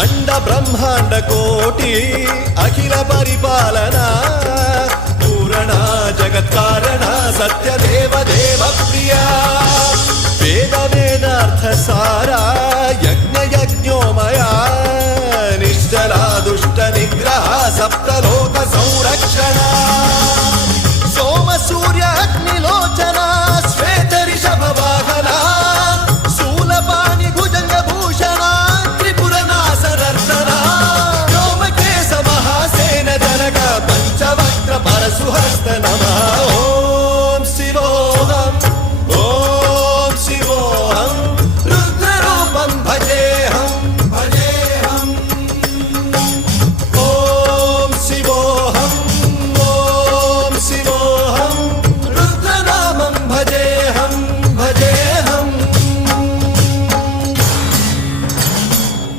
అండ బ్రహ్మాండ కోటి అఖిల పరిపాలన పూరణ జగత్కారణ సత్యదేవ దేవ ప్రియా వేద వేదార్థ సారా యజ్ఞ యజ్ఞోమయ